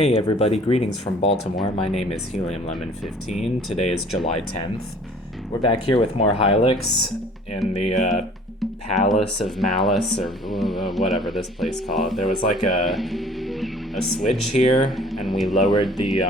Hey everybody, greetings from Baltimore. My name is Helium Lemon 15. Today is July 10th. We're back here with more Hylics in the Palace of Malice, or whatever this place called. There was like a switch here, and we lowered the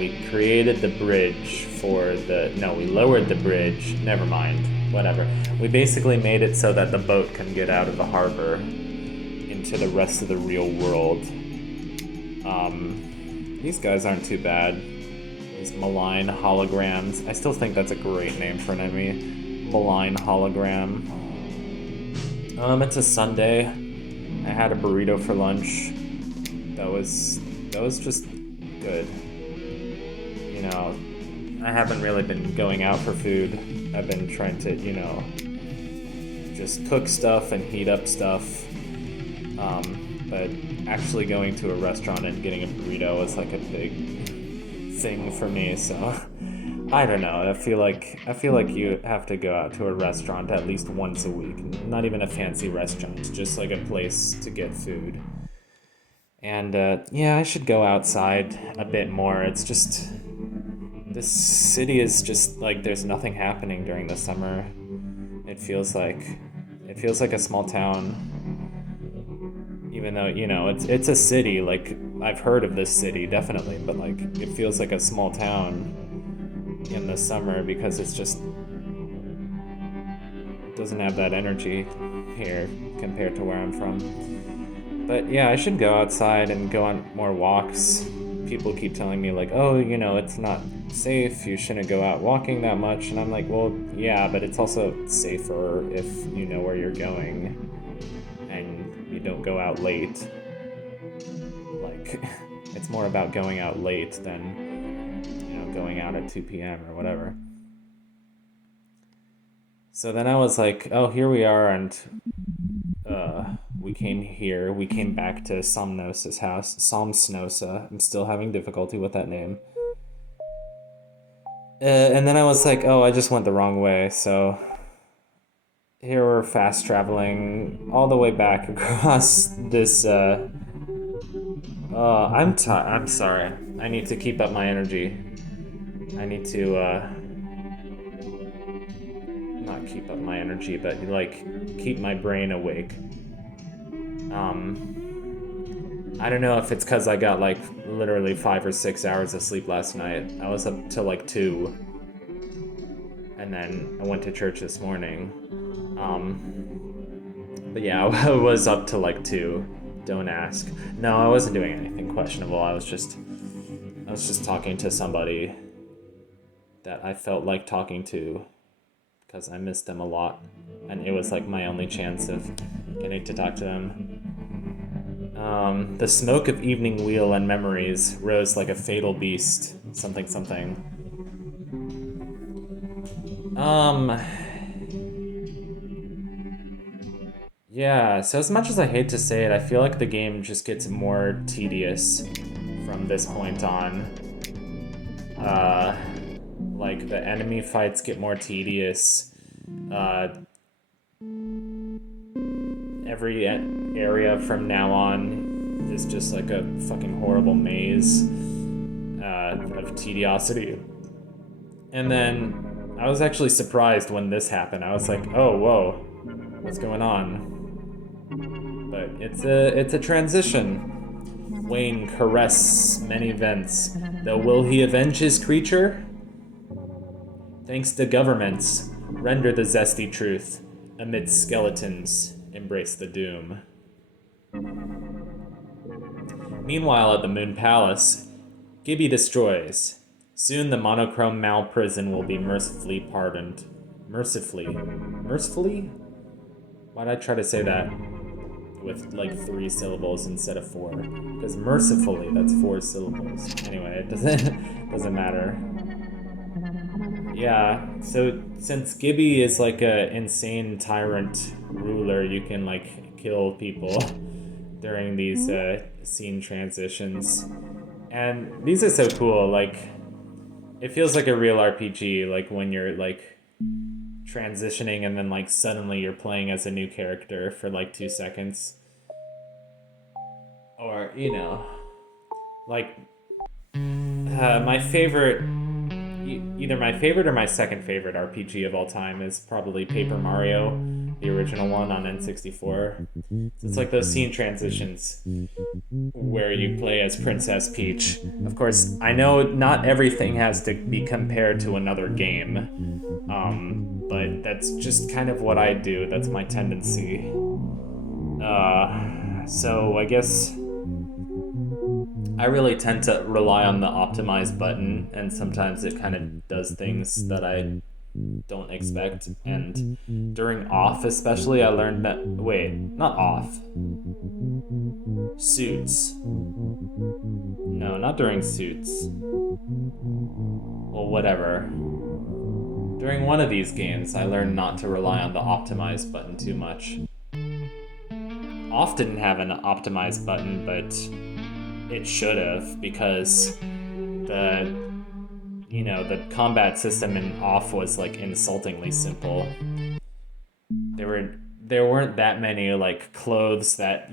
we created the bridge for we lowered the bridge. Never mind. Whatever. We basically made it so that the boat can get out of the harbor into the rest of the real world. These guys aren't too bad. These malign holograms. I still think that's a great name for an enemy. Malign hologram. It's a Sunday. I had a burrito for lunch. That was just good. You know, I haven't really been going out for food. I've been trying to, just cook stuff and heat up stuff. But actually going to a restaurant and getting a burrito is like a big thing for me. So I don't know. I feel like you have to go out to a restaurant at least once a week. Not even a fancy restaurant, just like a place to get food. And I should go outside a bit more. It's just, this city is just like there's nothing happening during the summer. It feels like a small town. Even though, it's a city, like I've heard of this city definitely, but like it feels like a small town in the summer because it doesn't have that energy here compared to where I'm from. But yeah, I should go outside and go on more walks. People keep telling me like, oh, it's not safe, you shouldn't go out walking that much, and I'm like, well, yeah, but it's also safer if you know where you're going and you don't go out late. Like, it's more about going out late than going out at 2 p.m. or whatever. So then I was like, oh, here we are, and we came back to Somnosa's house. Somsnosa. I'm still having difficulty with that name. And then I was like, oh, I just went the wrong way, so here we're fast traveling all the way back across this, I'm sorry. I need to keep up my energy. I need to, not keep up my energy, but, like, keep my brain awake. I don't know if it's because I got like literally 5 or 6 hours of sleep last night. I was up till like 2. And then I went to church this morning. But yeah, I was up till like 2. Don't ask. No, I wasn't doing anything questionable. I was just talking to somebody that I felt like talking to because I missed them a lot. And it was like my only chance of getting to talk to them. The smoke of evening wheel and memories rose like a fatal beast. Something. Yeah, so as much as I hate to say it, I feel like the game just gets more tedious from this point on. Like, the enemy fights get more tedious. Every area from now on is just like a fucking horrible maze of tediosity. And then I was actually surprised when this happened. I was like, oh, whoa, what's going on? But it's a transition. Wayne caress many vents, though will he avenge his creature? Thanks to governments, render the zesty truth, amidst skeletons, embrace the doom. Meanwhile, at the Moon Palace, Gibby destroys. Soon the monochrome Mal prison will be mercifully pardoned. Mercifully? Mercifully? Why'd I try to say that with like 3 syllables instead of 4? Because mercifully, that's 4 syllables. Anyway, it doesn't matter. Yeah, so since Gibby is like a insane tyrant ruler, you can like kill people during these scene transitions. And these are so cool, like, it feels like a real RPG, like when you're like transitioning and then like suddenly you're playing as a new character for like 2 seconds. Or, like my favorite, either my favorite or my second favorite RPG of all time is probably Paper Mario, the original one on N64. It's like those scene transitions where you play as Princess Peach. Of course, I know not everything has to be compared to another game, but that's just kind of what I do. That's my tendency. So I guess I really tend to rely on the optimize button, and sometimes it kind of does things that I don't expect. And during off especially, I learned that, wait, not off, suits. No, not during suits. Well, whatever. During one of these games, I learned not to rely on the optimize button too much. Off didn't have an optimize button, but it should have, because the combat system in off was like insultingly simple. There weren't that many like clothes that,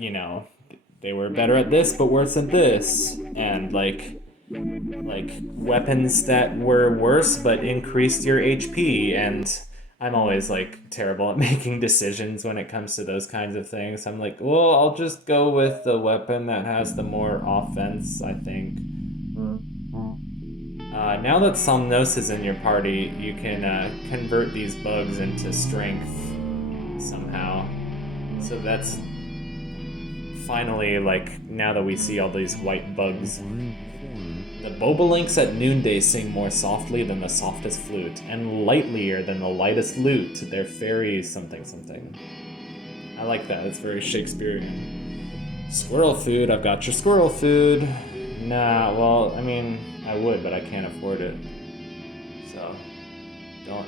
they were better at this but worse at this, and like weapons that were worse but increased your HP, and I'm always like terrible at making decisions when it comes to those kinds of things. I'm like, well, I'll just go with the weapon that has the more offense, I think. Now that Somnos is in your party, you can convert these bugs into strength somehow. So that's finally, like, now that we see all these white bugs. The bobolinks at noonday sing more softly than the softest flute, and lightlier than the lightest lute. They're fairy something something. I like that, it's very Shakespearean. Squirrel food, I've got your squirrel food. Nah, well, I mean, I would, but I can't afford it. So, don't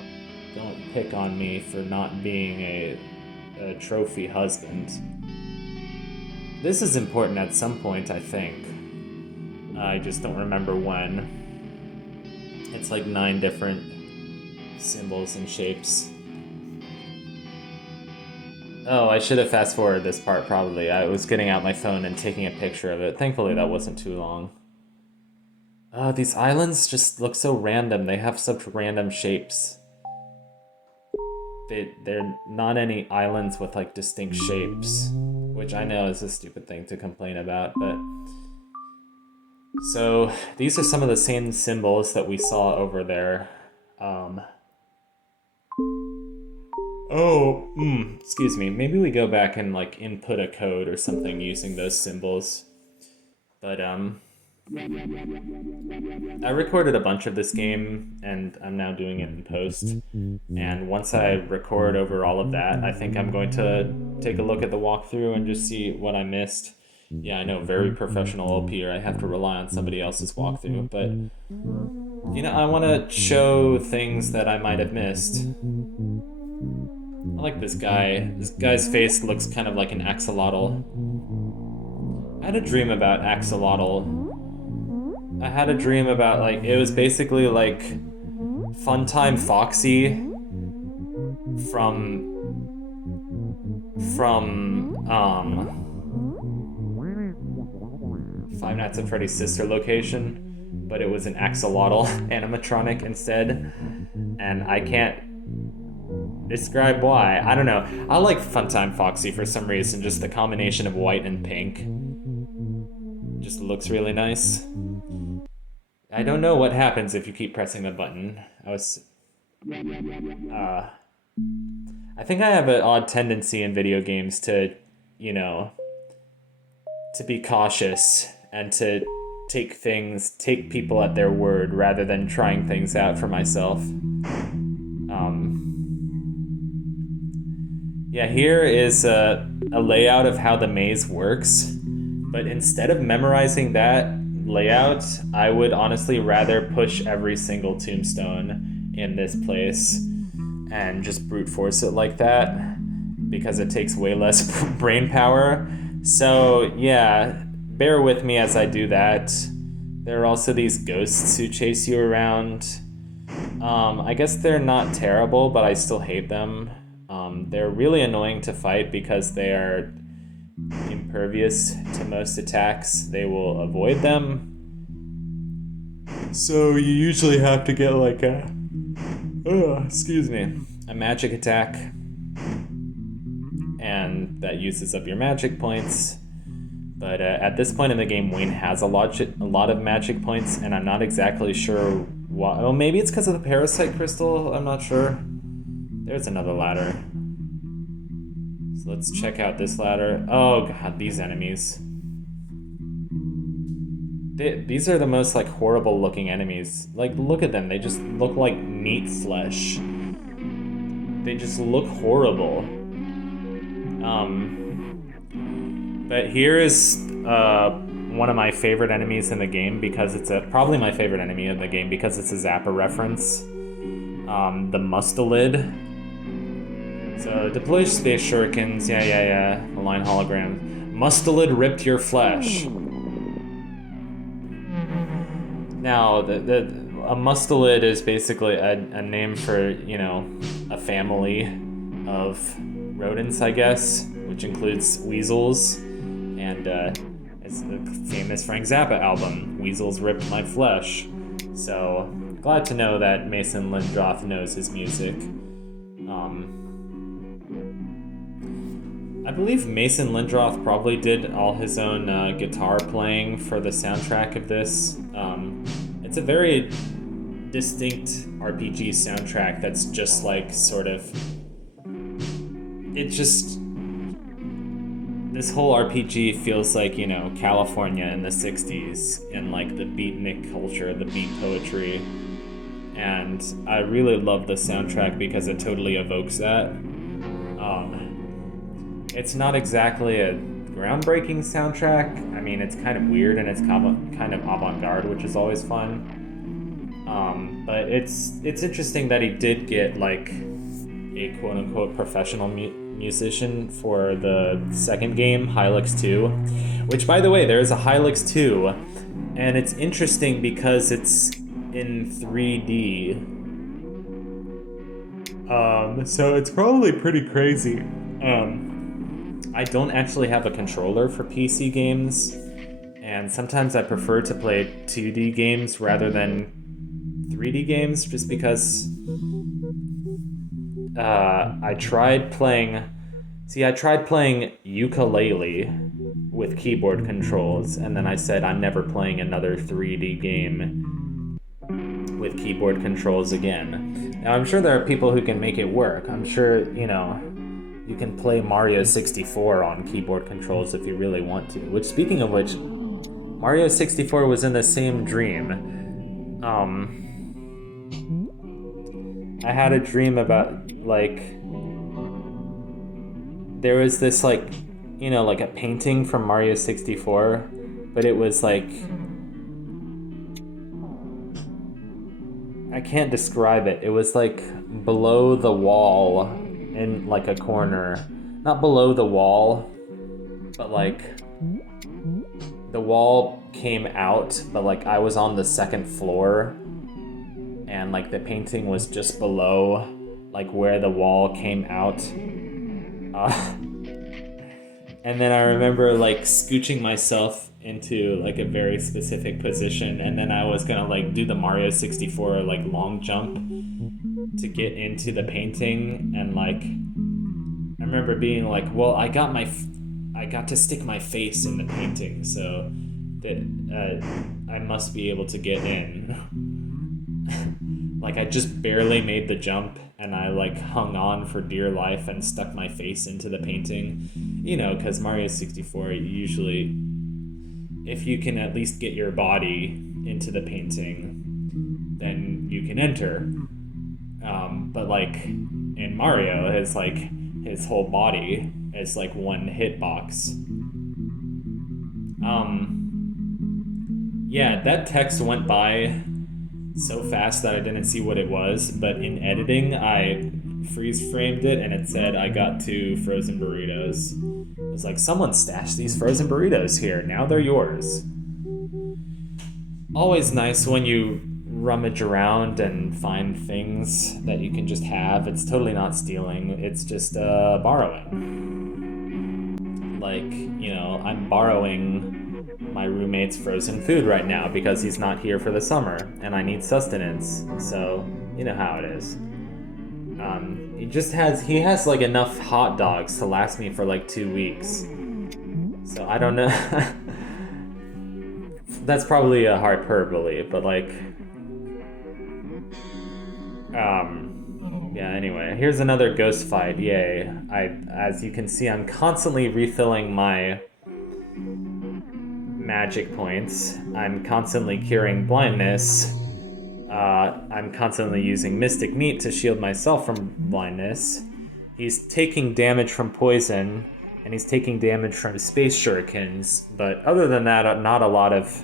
pick on me for not being a trophy husband. This is important at some point, I think. I just don't remember when. It's like 9 different symbols and shapes. Oh, I should have fast forwarded this part probably. I was getting out my phone and taking a picture of it. Thankfully that wasn't too long. These islands just look so random. They have such random shapes. They're not any islands with like distinct shapes, which I know is a stupid thing to complain about, but... So, these are some of the same symbols that we saw over there. Excuse me. Maybe we go back and, like, input a code or something using those symbols. But, I recorded a bunch of this game, and I'm now doing it in post. And once I record over all of that, I think I'm going to take a look at the walkthrough and just see what I missed. Yeah, I know, very professional OP here. I have to rely on somebody else's walkthrough, but I want to show things that I might have missed. I like this guy. This guy's face looks kind of like an axolotl. I had a dream about axolotl. I had a dream about, like, it was basically like Funtime Foxy from Five Nights at Freddy's sister location, but it was an axolotl animatronic instead, and I can't describe why. I don't know. I like Funtime Foxy for some reason, just the combination of white and pink just looks really nice. I don't know what happens if you keep pressing the button. I think I have an odd tendency in video games to, to be cautious and to take people at their word rather than trying things out for myself. Yeah, here is a layout of how the maze works, but instead of memorizing that layout, I would honestly rather push every single tombstone in this place and just brute force it like that, because it takes way less brain power. So yeah, bear with me as I do that. There are also these ghosts who chase you around. I guess they're not terrible, but I still hate them. They're really annoying to fight because they are impervious to most attacks. They will avoid them. So you usually have to get like a magic attack, and that uses up your magic points. But at this point in the game, Wayne has a lot of magic points, and I'm not exactly sure why. Well, maybe it's because of the parasite crystal. I'm not sure. There's another ladder. So let's check out this ladder. Oh god, these enemies. These are the most like horrible looking enemies. Like, look at them. They just look like meat flesh. They just look horrible. But here is one of my favorite enemies in the game because it's probably my favorite enemy in the game because it's a Zappa reference. The Mustelid. So deploy space shurikens. Yeah. Align holograms. Mustelid ripped your flesh. Now, a mustelid is basically a name for, a family of rodents, I guess, which includes weasels, and it's the famous Frank Zappa album, Weasels Ripped My Flesh. So, glad to know that Mason Lindroth knows his music. I believe Mason Lindroth probably did all his own guitar playing for the soundtrack of this. It's a very distinct RPG soundtrack that's just like sort of... This whole RPG feels like, California in the 60s and like the beatnik culture, the beat poetry. And I really love the soundtrack because it totally evokes that. It's not exactly a groundbreaking soundtrack. I mean, it's kind of weird and it's kind of avant-garde, which is always fun. But it's interesting that he did get like a quote-unquote professional musician for the second game, Hylics 2. Which, by the way, there is a Hylics 2, and it's interesting because it's in 3D. So it's probably pretty crazy. I don't actually have a controller for PC games, and sometimes I prefer to play 2D games rather than 3D games just because I tried playing ukulele with keyboard controls, and then I said I'm never playing another 3D game with keyboard controls again. Now, I'm sure there are people who can make it work. I'm sure, you can play Mario 64 on keyboard controls if you really want to. Which, speaking of which, Mario 64 was in the same dream. I had a dream about, there was this, like a painting from Mario 64, but it was, I can't describe it. It was, below the wall in, a corner. Not below the wall, but, the wall came out, but, I was on the second floor, and, the painting was just below, where the wall came out. And then I remember, scooching myself into, a very specific position, and then I was gonna, do the Mario 64, long jump to get into the painting, and, I remember being well, I got to stick my face in the painting, so that I must be able to get in. I just barely made the jump, and I, hung on for dear life and stuck my face into the painting. Because Mario 64, usually, if you can at least get your body into the painting, then you can enter. But, in Mario, his whole body is, one hitbox. Yeah, that text went by so fast that I didn't see what it was, but in editing, I freeze framed it and it said I got 2 frozen burritos. It was someone stashed these frozen burritos here, now they're yours. Always nice when you rummage around and find things that you can just have. It's totally not stealing, it's just borrowing. Like, you know, I'm borrowing my roommate's frozen food right now because he's not here for the summer and I need sustenance. So, you know how it is. He has like enough hot dogs to last me for like 2 weeks. So I don't know. That's probably a hyperbole, but like, yeah, anyway, here's another ghost fight, yay. As you can see, I'm constantly refilling my magic points. I'm constantly curing blindness. I'm constantly using Mystic Meat to shield myself from blindness. He's taking damage from poison, and he's taking damage from space shurikens, but other than that, not a lot of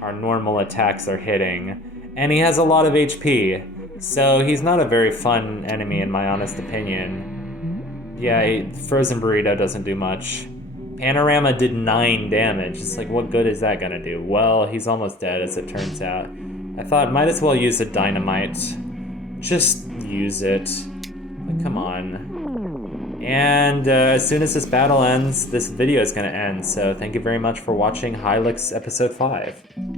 our normal attacks are hitting. And he has a lot of HP, so he's not a very fun enemy in my honest opinion. Yeah, Frozen Burrito doesn't do much. Panorama did 9 damage. It's like, what good is that gonna do? Well, he's almost dead, as it turns out. I thought, might as well use a dynamite. Just use it. Like, come on. And as soon as this battle ends, this video is gonna end. So thank you very much for watching Hylics episode 5.